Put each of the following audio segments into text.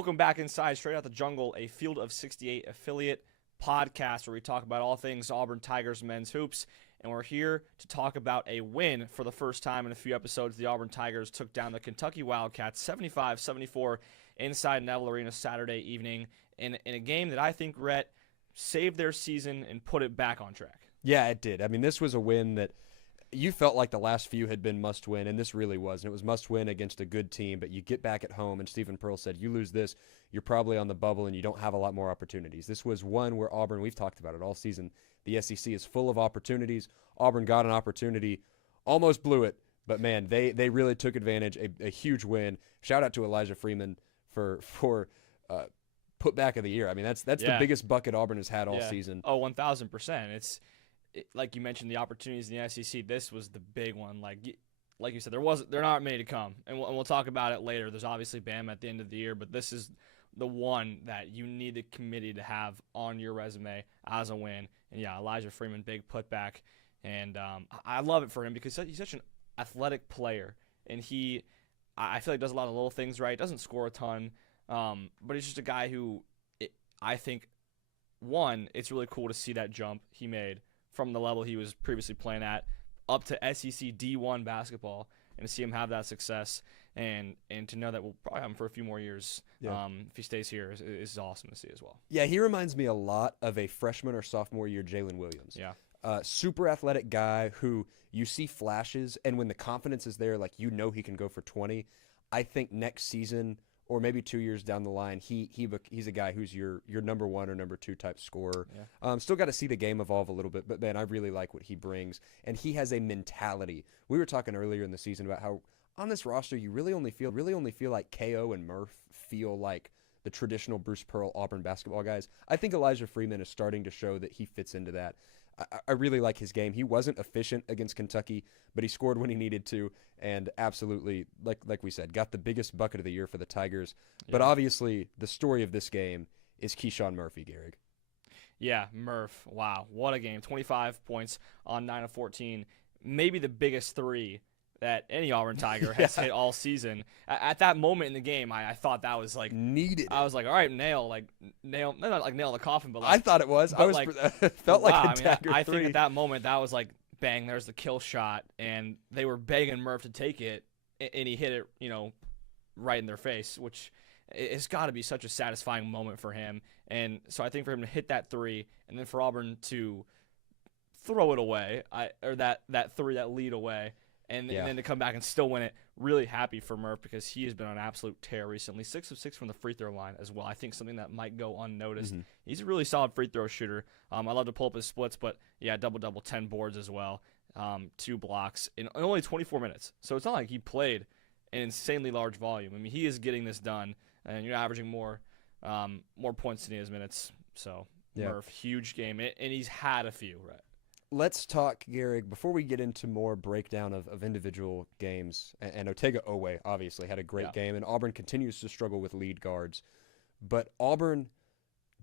Welcome back inside Straight Out the Jungle, a Field of 68 affiliate podcast where we talk about all things Auburn Tigers men's hoops. And we're here to talk about a win for the first time in a few episodes. The Auburn Tigers took down the Kentucky Wildcats 75-74 inside Neville Arena Saturday evening in a game that I think, Rhett, saved their season and put it back on track. Yeah, it did. I mean, this was a win that you felt like the last few had been must-win, and this really was. And it was must-win against a good team, but you get back at home, and Stephen Pearl said, you lose this, you're probably on the bubble, and you don't have a lot more opportunities. This was one where Auburn, we've talked about it all season, the SEC is full of opportunities. Auburn got an opportunity, almost blew it, but, man, they really took advantage, a huge win. Shout out to Elijah Freeman for putback of the year. I mean, that's the biggest bucket Auburn has had all season. Oh, 1,000%. Like you mentioned, the opportunities in the SEC, this was the big one. Like you said, there aren't many to come, and we'll talk about it later. There's obviously Bama at the end of the year, but this is the one that you need the committee to have on your resume as a win. And yeah, Elijah Freeman, big putback, and I love it for him because he's such an athletic player, and I feel like does a lot of little things right. Doesn't score a ton, but he's just a guy who I think it's really cool to see that jump he made from the level he was previously playing at up to SEC D1 basketball, and to see him have that success and to know that we'll probably have him for a few more years if he stays here is awesome to see as well. Yeah, he reminds me a lot of a freshman or sophomore year Jalen Williams. Yeah. Super athletic guy who you see flashes, and when the confidence is there, like he can go for 20. I think next season or maybe 2 years down the line, he's a guy who's your number one or number two type scorer. Yeah. Still got to see the game evolve a little bit, but man, I really like what he brings, and he has a mentality. We were talking earlier in the season about how on this roster you really only feel like KO and Murph feel like the traditional Bruce Pearl Auburn basketball guys. I think Elijah Freeman is starting to show that he fits into that. I really like his game. He wasn't efficient against Kentucky, but he scored when he needed to, and absolutely, like we said, got the biggest bucket of the year for the Tigers. Yeah. But obviously, the story of this game is Keyshawn Murphy, Garrick. Yeah, Murph. Wow, what a game. 25 points on 9 of 14. Maybe the biggest three that any Auburn Tiger has hit all season. At that moment in the game, I thought that was like needed. I was like, all right, nail the coffin, but like, I thought it was. I was felt like a dagger. I think at that moment that was like, bang, there's the kill shot, and they were begging Murph to take it, and he hit it, right in their face, which it's got to be such a satisfying moment for him. And so I think for him to hit that three, and then for Auburn to throw it away, or that three, that lead away. And then to come back and still win it, really happy for Murph because he has been on an absolute tear recently. 6 of 6 from the free throw line as well. I think something that might go unnoticed. Mm-hmm. He's a really solid free throw shooter. I love to pull up his splits, but yeah, double-double, 10 boards as well, 2 blocks in only 24 minutes. So it's not like he played an insanely large volume. I mean, he is getting this done, and you're averaging more points than he has minutes. So Murph, huge game, and he's had a few, right? Let's talk, Garrick, before we get into more breakdown of individual games, and Otega Owe obviously had a great game, and Auburn continues to struggle with lead guards, but Auburn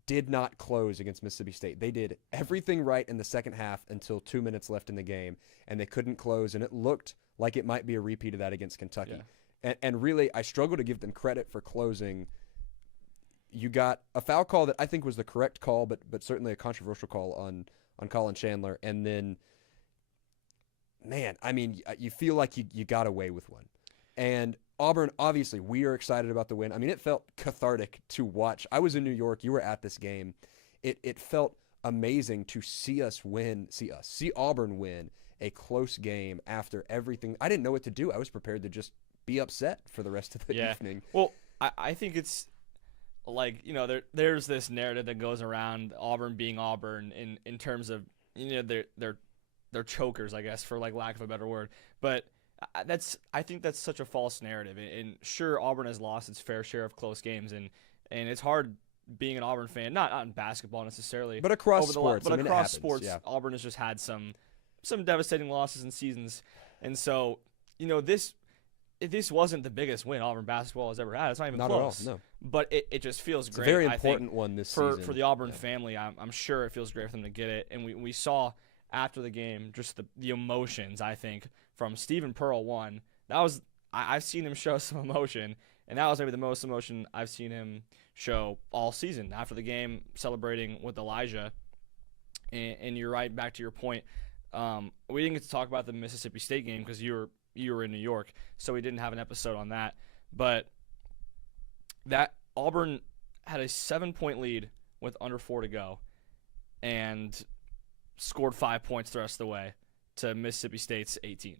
did not close against Mississippi State. They did everything right in the second half until 2 minutes left in the game, and they couldn't close, and it looked like it might be a repeat of that against Kentucky. Yeah. And really, I struggle to give them credit for closing. You got a foul call that I think was the correct call, but certainly a controversial call on Colin Chandler, and then, man, I mean, you feel like you got away with one. And Auburn, obviously, we are excited about the win. I mean, it felt cathartic to watch. I was in New York. You were at this game. It felt amazing to see Auburn win a close game after everything. I didn't know what to do. I was prepared to just be upset for the rest of the evening. Well, I think it's like, there's this narrative that goes around Auburn being Auburn in terms of, they're chokers, I guess, for like lack of a better word. But I think that's such a false narrative. And sure, Auburn has lost its fair share of close games, and it's hard being an Auburn fan, not in basketball necessarily, but across sports. But across sports, Auburn has just had some devastating losses in seasons, and so this wasn't the biggest win Auburn basketball has ever had. It's not even close. At all, no. But it just feels great. It's a very important one this season. For the Auburn family, I'm sure it feels great for them to get it. And we saw after the game just the emotions, I think, from Stephen Pearl. I've seen him show some emotion, And that was maybe the most emotion I've seen him show all season. After the game, celebrating with Elijah. And you're right, back to your point. We didn't get to talk about the Mississippi State game because you were in New York, so we didn't have an episode on that. But that Auburn had a 7-point lead with under 4 to go and scored 5 points the rest of the way to Mississippi State's 18.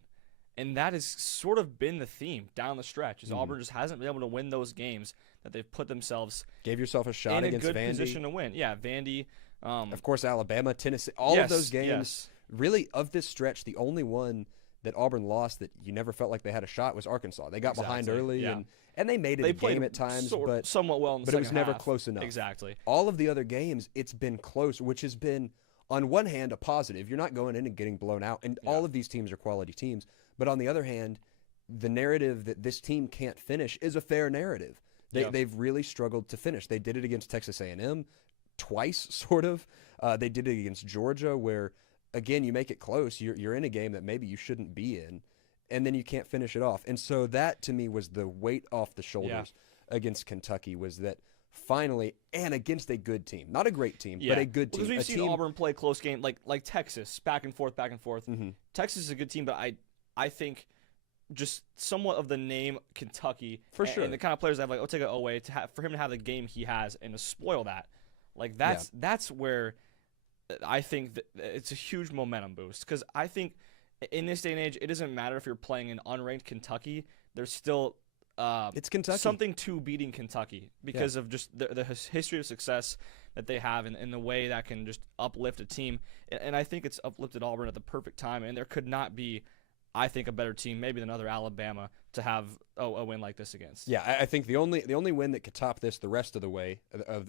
And that has sort of been the theme down the stretch, is Auburn just hasn't been able to win those games that they've put themselves Gave yourself a shot in a against good Vandy. position to win. Yeah, Vandy. Of course, Alabama, Tennessee, all of those games. Yes. Really, of this stretch, the only one that Auburn lost that you never felt like they had a shot was Arkansas. They got behind early, and they made it a game at times, but somewhat well in the but it was second never half. close enough. Exactly. All of the other games, it's been close, which has been, on one hand, a positive. You're not going in and getting blown out, and all of these teams are quality teams. But on the other hand, the narrative that this team can't finish is a fair narrative. They've really struggled to finish. They did it against Texas A&M twice, sort of. They did it against Georgia, where, again, you make it close. You're in a game that maybe you shouldn't be in, and then you can't finish it off. And so that, to me, was the weight off the shoulders against Kentucky, was that finally, and against a good team. Not a great team, but a good team. Because we've seen Auburn play close game, like Texas, back and forth. Mm-hmm. Texas is a good team, but I think just somewhat of the name Kentucky, For sure. and the kind of players that have like Otega Owe, for him to have the game he has and to spoil that, like that's where I think that it's a huge momentum boost. Because I think in this day and age, it doesn't matter if you're playing an unranked Kentucky. There's still it's Kentucky. Something to beating Kentucky because of just the history of success that they have and the way that can just uplift a team. And I think it's uplifted Auburn at the perfect time. And there could not be, I think, a better team maybe than other Alabama to have a win like this against. Yeah, I think the only win that could top this the rest of the way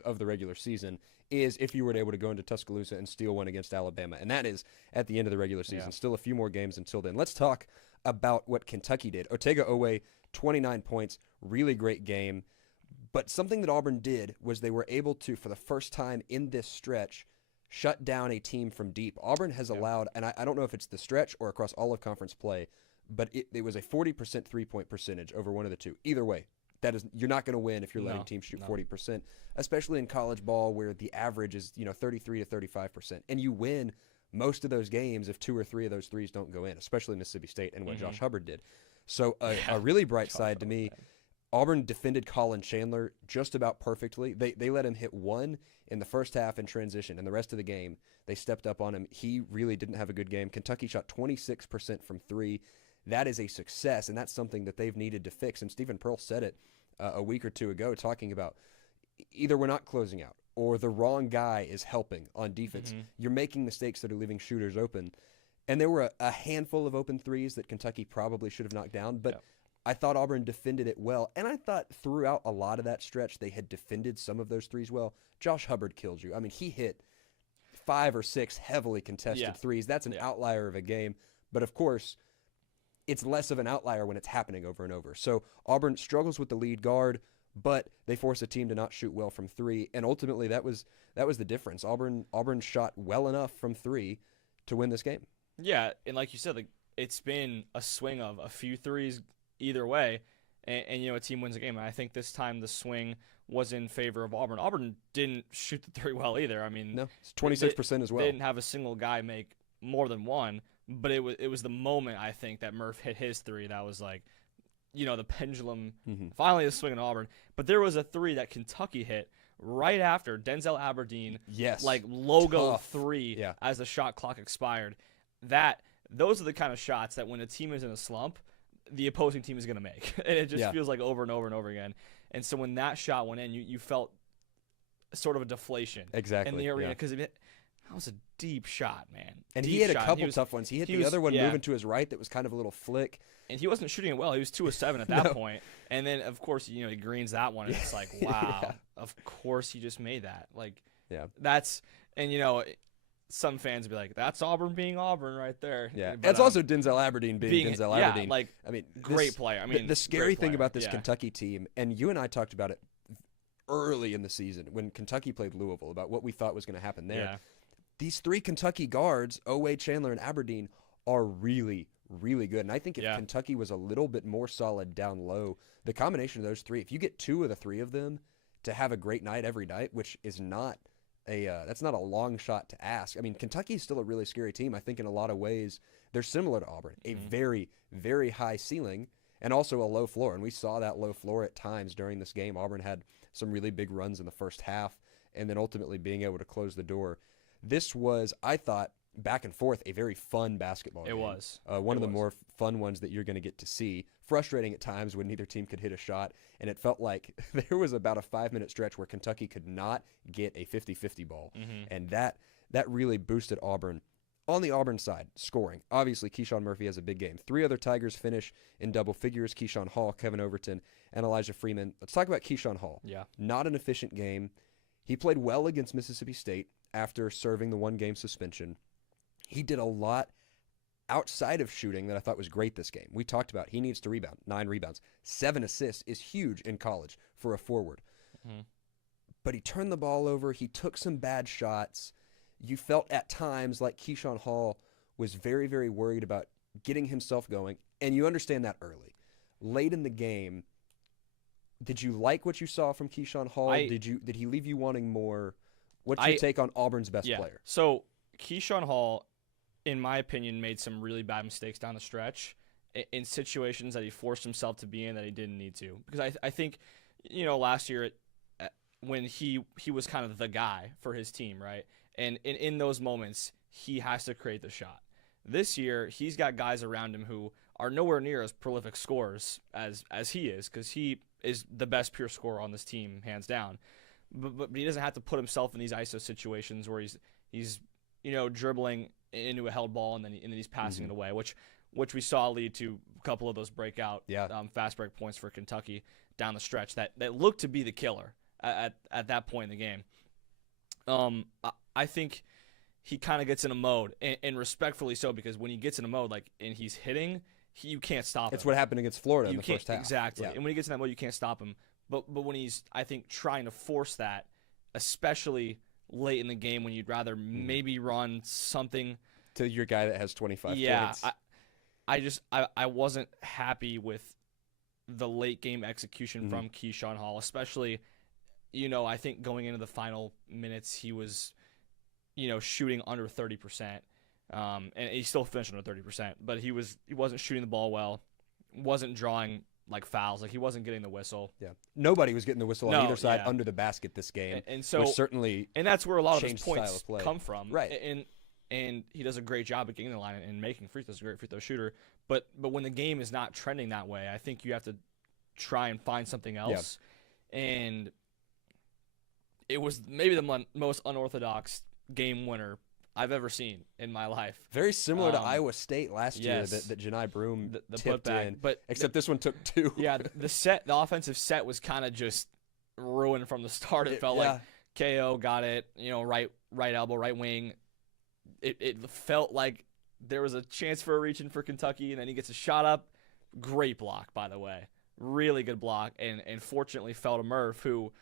of the regular season is if you were able to go into Tuscaloosa and steal one against Alabama. And that is at the end of the regular season. Yeah. Still a few more games until then. Let's talk about what Kentucky did. Otega Owe, 29 points, really great game. But something that Auburn did was they were able to, for the first time in this stretch, shut down a team from deep. Auburn has allowed, and I don't know if it's the stretch or across all of conference play, but it was a 40% three-point percentage over one of the two. Either way, you're not going to win if you're letting teams shoot 40%, especially in college ball where the average is 33 to 35%. And you win most of those games if 2 or 3 of those threes don't go in, especially Mississippi State and what Josh Hubbard did. So a really bright side to me, Auburn defended Colin Chandler just about perfectly. They let him hit one in the first half in transition, and the rest of the game they stepped up on him. He really didn't have a good game. Kentucky shot 26% from 3. That is a success, and that's something that they've needed to fix. And Stephen Pearl said it a week or two ago, talking about either we're not closing out or the wrong guy is helping on defense. You're making mistakes that are leaving shooters open. And there were a handful of open threes that Kentucky probably should have knocked down, but I thought Auburn defended it well. And I thought throughout a lot of that stretch, they had defended some of those threes well. Josh Hubbard killed you. I mean, he hit 5 or 6 heavily contested threes. That's an outlier of a game. But of course, it's less of an outlier when it's happening over and over. So Auburn struggles with the lead guard, but they force a team to not shoot well from 3. And ultimately, that was the difference. Auburn shot well enough from 3 to win this game. Yeah, and like you said, it's been a swing of a few threes either way, and a team wins a game. And I think this time the swing was in favor of Auburn. Auburn didn't shoot the 3 well either. I mean, no, it's 26% as well. They didn't have a single guy make more than one, but it was the moment, I think, that Murph hit his 3 that was like, the pendulum finally is swinging Auburn. But there was a 3 that Kentucky hit right after Denzel Aberdeen, logo Tough. 3 as the shot clock expired. Those are the kind of shots that when a team is in a slump, the opposing team is going to make. And it just feels like over and over and over again. And so when that shot went in, you felt sort of a deflation in the arena because that was a deep shot, man. And deep he hit shot. a couple tough ones. He hit the other one moving to his right that was kind of a little flick. And he wasn't shooting it well. He was 2 of 7 at that point. And then, of course, he greens that one. And it's like, wow, of course he just made that. That's – and, some fans would be like, that's Auburn being Auburn right there. Yeah, but, that's also Denzel Aberdeen being Denzel Aberdeen. Great player. I mean, the scary thing about this Kentucky team, and you and I talked about it early in the season when Kentucky played Louisville about what we thought was going to happen there. Yeah. These 3 Kentucky guards, Owe, Chandler, and Aberdeen, are really, really good. And I think if Kentucky was a little bit more solid down low, the combination of those three, if you get 2 of the 3 of them to have a great night every night, which is not that's not a long shot to ask. I mean, Kentucky is still a really scary team. I think in a lot of ways they're similar to Auburn, a very, very high ceiling and also a low floor. And we saw that low floor at times during this game. Auburn had some really big runs in the first half and then ultimately being able to close the door. This was, I thought, back and forth, a very fun basketball game. It was. One of the more fun ones that you're going to get to see. Frustrating at times when neither team could hit a shot, and it felt like there was about a 5-minute stretch where Kentucky could not get a 50-50 ball, and that really boosted Auburn. On the Auburn side, scoring. Obviously, Keyshawn Murphy has a big game. 3 other Tigers finish in double figures, Keyshawn Hall, Kevin Overton, and Elijah Freeman. Let's talk about Keyshawn Hall. Yeah. Not an efficient game. He played well against Mississippi State after serving the 1-game suspension. He did a lot outside of shooting that I thought was great this game. We talked about he needs to rebound, 9 rebounds. 7 assists is huge in college for a forward. But he turned the ball over. He took some bad shots. You felt at times like Keyshawn Hall was very, very worried about getting himself going, and you understand that early. Late in the game, did you like what you saw from Keyshawn Hall? Did he leave you wanting more? What's your take on Auburn's best player? So Keyshawn Hall, in my opinion, made some really bad mistakes down the stretch in situations that he forced himself to be in that he didn't need to. Because I think, last year when he was kind of the guy for his team, right? And in those moments, he has to create the shot. This year, he's got guys around him who are nowhere near as prolific scorers as he is, because he is the best pure scorer on this team, hands down. But he doesn't have to put himself in these ISO situations where he's dribbling into a held ball and then he's passing it away, which we saw lead to a couple of those breakout fast break points for Kentucky down the stretch that looked to be the killer at that point in the game. I think he kind of gets in a mode, and respectfully so, because when he gets in a mode and he's hitting, you can't stop him. It's what happened against Florida in the first half. Exactly. Yeah. And when he gets in that mode, you can't stop him. But when he's, I think, trying to force that, especially late in the game when you'd rather maybe run something to your guy that has 25 points. I wasn't happy with the late game execution from Keyshawn Hall, especially, I think going into the final minutes he was, shooting under 30%. And he still finished under 30%, but he wasn't shooting the ball well, wasn't drawing fouls, he wasn't getting the whistle. Yeah, nobody was getting the whistle on either side under the basket this game, and so certainly, and that's where a lot of his points come from, right? And he does a great job at getting the line and making free throws. He's a great free throw shooter, but when the game is not trending that way, I think you have to try and find something else. Yeah. And it was maybe the most unorthodox game winner I've ever seen in my life. Very similar to Iowa State last year that Janai Broom tipped in, but except this one took 2. Yeah, the offensive set was kind of just ruined from the start. It felt like KO got it, right elbow, right wing. It felt like there was a chance for a reach in for Kentucky, and then he gets a shot up. Great block, by the way. Really good block, and fortunately fell to Murph, who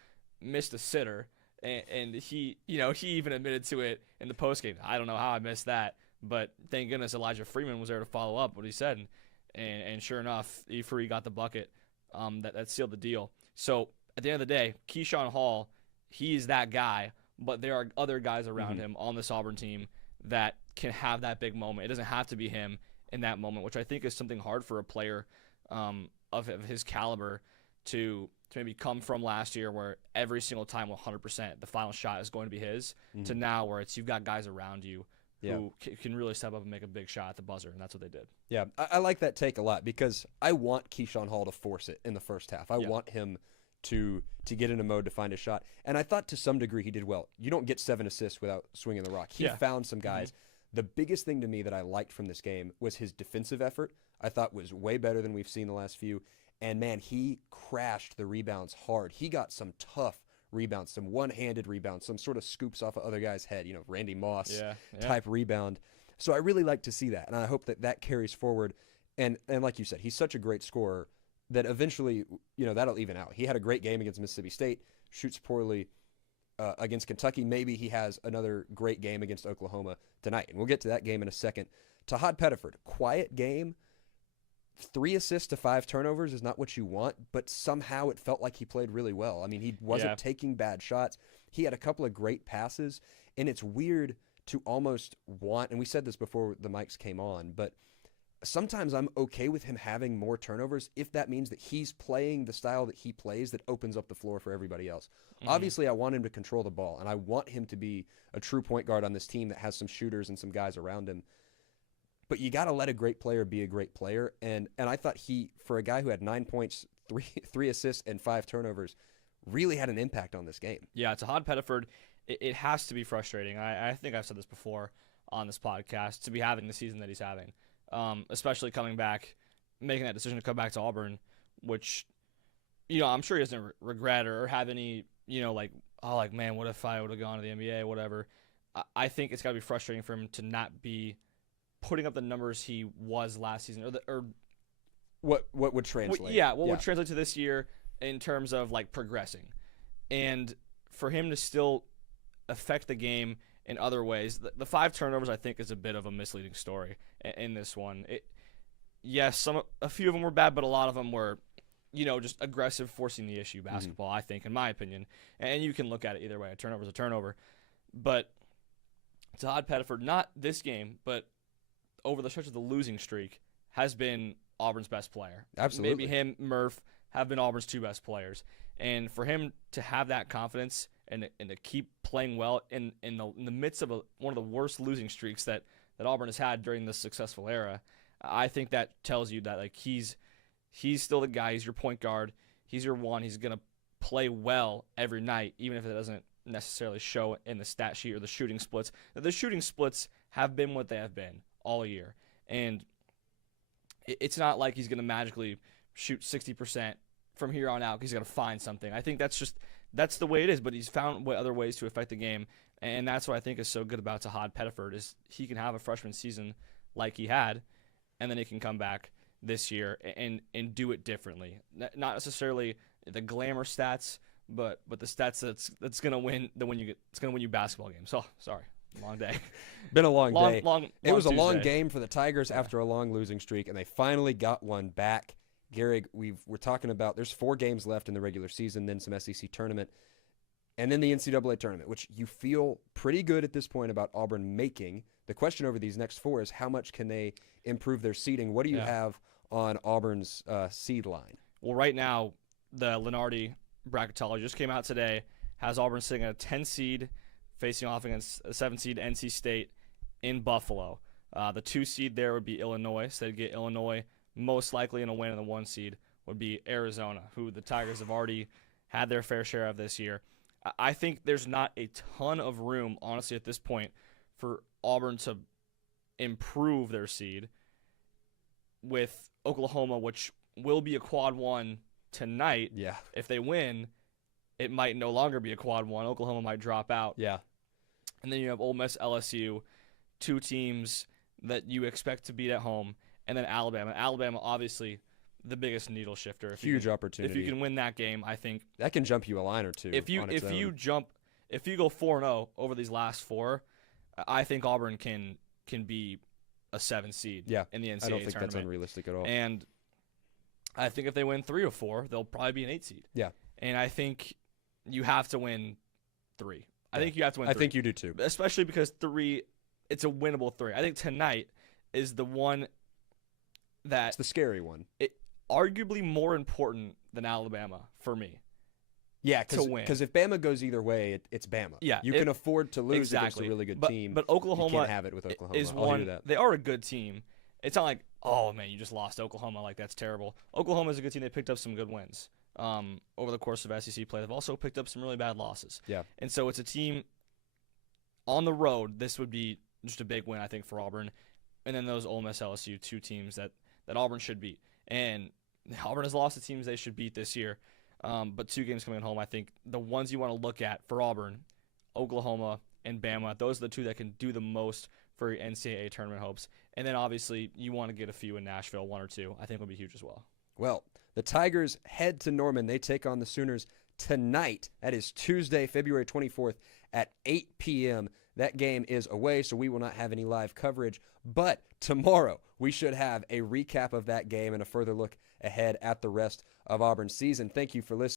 missed a sitter. And he even admitted to it in the postgame. I don't know how I missed that, but thank goodness Elijah Freeman was there to follow up what he said, and sure enough, Efree got the bucket that sealed the deal. So at the end of the day, Keyshawn Hall, he's that guy, but there are other guys around him on this Auburn team that can have that big moment. It doesn't have to be him in that moment, which I think is something hard for a player of his caliber to maybe come from last year, where every single time 100% the final shot is going to be his, to now where you've got guys around you who can really step up and make a big shot at the buzzer, and that's what they did. Yeah, I like that take a lot, because I want Keyshawn Hall to force it in the first half. I want him to get in a mode to find a shot, and I thought to some degree he did well. You don't get 7 assists without swinging the rock. He found some guys. The biggest thing to me that I liked from this game was his defensive effort. I thought was way better than we've seen the last few. And, man, he crashed the rebounds hard. He got some tough rebounds, some one-handed rebounds, some sort of scoops off of other guys' head, Randy Moss type rebound. So I really like to see that, and I hope that carries forward. And like you said, he's such a great scorer that eventually, that'll even out. He had a great game against Mississippi State, shoots poorly against Kentucky. Maybe he has another great game against Oklahoma tonight, and we'll get to that game in a second. Tahad Pettiford, quiet game. 3 assists to 5 turnovers is not what you want, but somehow it felt like he played really well. I mean, he wasn't taking bad shots. He had a couple of great passes, and it's weird to almost want, and we said this before the mics came on, but sometimes I'm okay with him having more turnovers if that means that he's playing the style that he plays that opens up the floor for everybody else. Obviously, I want him to control the ball, and I want him to be a true point guard on this team that has some shooters and some guys around him. But you got to let a great player be a great player, and I thought he, for a guy who had 9 points, three assists, and 5 turnovers, really had an impact on this game. Yeah, Tahad Pettiford, it has to be frustrating. I think I've said this before on this podcast, to be having the season that he's having, especially coming back, making that decision to come back to Auburn, which, I'm sure he doesn't regret or have any, man, what if I would have gone to the NBA, whatever. I think it's got to be frustrating for him to not be putting up the numbers he was last season, or what would translate. What would translate to this year in terms of progressing. And for him to still affect the game in other ways, the 5 turnovers I think is a bit of a misleading story in this one. A few of them were bad, but a lot of them were just aggressive, forcing the issue basketball, I think, in my opinion. And you can look at it either way. A turnover's a turnover. But Tahad Pettiford, not this game, but over the stretch of the losing streak, has been Auburn's best player. Absolutely. Maybe him, Murph, have been Auburn's 2 best players. And for him to have that confidence and to keep playing well in the midst of one of the worst losing streaks that Auburn has had during this successful era, I think that tells you that he's still the guy. He's your point guard. He's your one. He's going to play well every night, even if it doesn't necessarily show in the stat sheet or the shooting splits. The shooting splits have been what they have been all year. And it's not like he's going to magically shoot 60% from here on out because he's going to find something. I think that's the way it is, but he's found other ways to affect the game. And that's what I think is so good about Tahad Pettiford is he can have a freshman season like he had, and then he can come back this year and do it differently. Not necessarily the glamour stats, but the stats that's going to win it's going to win you basketball games. So, sorry. Long day. Been a long day. It was a Tuesday. long game for the Tigers after a long losing streak, and they finally got one back. Gehrig, we're talking about there's 4 games left in the regular season, then some SEC tournament, and then the NCAA tournament, which you feel pretty good at this point about Auburn making. The question over these next 4 is how much can they improve their seeding? What do you have on Auburn's seed line? Well, right now, the Lenardi bracketology just came out today, has Auburn sitting at a 10 seed, facing off against a 7 seed NC State in Buffalo. The 2 seed there would be Illinois, so they'd get Illinois most likely in a win, and the 1 seed would be Arizona, who the Tigers have already had their fair share of this year. I think there's not a ton of room, honestly, at this point, for Auburn to improve their seed with Oklahoma, which will be a quad 1 tonight. Yeah. If they win, it might no longer be a quad 1. Oklahoma might drop out. Yeah. And then you have Ole Miss, LSU, 2 teams that you expect to beat at home, and then Alabama. Alabama, obviously, the biggest needle shifter. Huge opportunity. If you can win that game, I think that can jump you a line or 2. If you go 4-0 over these last 4, I think Auburn can be a 7 seed in the NCAA tournament. I don't think that's unrealistic at all. And I think if they win 3 or 4, they'll probably be an 8 seed. Yeah. And I think you have to win 3. I think you have to win 3. I think you do too. Especially because 3, it's a winnable 3. I think tonight is the one it's the scary one. Arguably more important than Alabama for me. Yeah, because if Bama goes either way, it's Bama. Yeah, you can afford to lose against a really good team. But Oklahoma, you can't have it with Oklahoma. I'll do that. They are a good team. It's not like, oh man, you just lost to Oklahoma, like that's terrible. Oklahoma is a good team. They picked up some good wins over the course of SEC play. They've also picked up some really bad losses. Yeah, and so it's a team on the road. This would be just a big win, I think, for Auburn. And then those Ole Miss, LSU, 2 teams that Auburn should beat. And Auburn has lost to teams they should beat this year. But 2 games coming home, I think the ones you want to look at for Auburn, Oklahoma and Bama, those are the 2 that can do the most for your NCAA tournament hopes. And then obviously you want to get a few in Nashville, 1 or 2. I think would be huge as well. Well, the Tigers head to Norman. They take on the Sooners tonight. That is Tuesday, February 24th at 8 p.m. That game is away, so we will not have any live coverage. But tomorrow, we should have a recap of that game and a further look ahead at the rest of Auburn's season. Thank you for listening.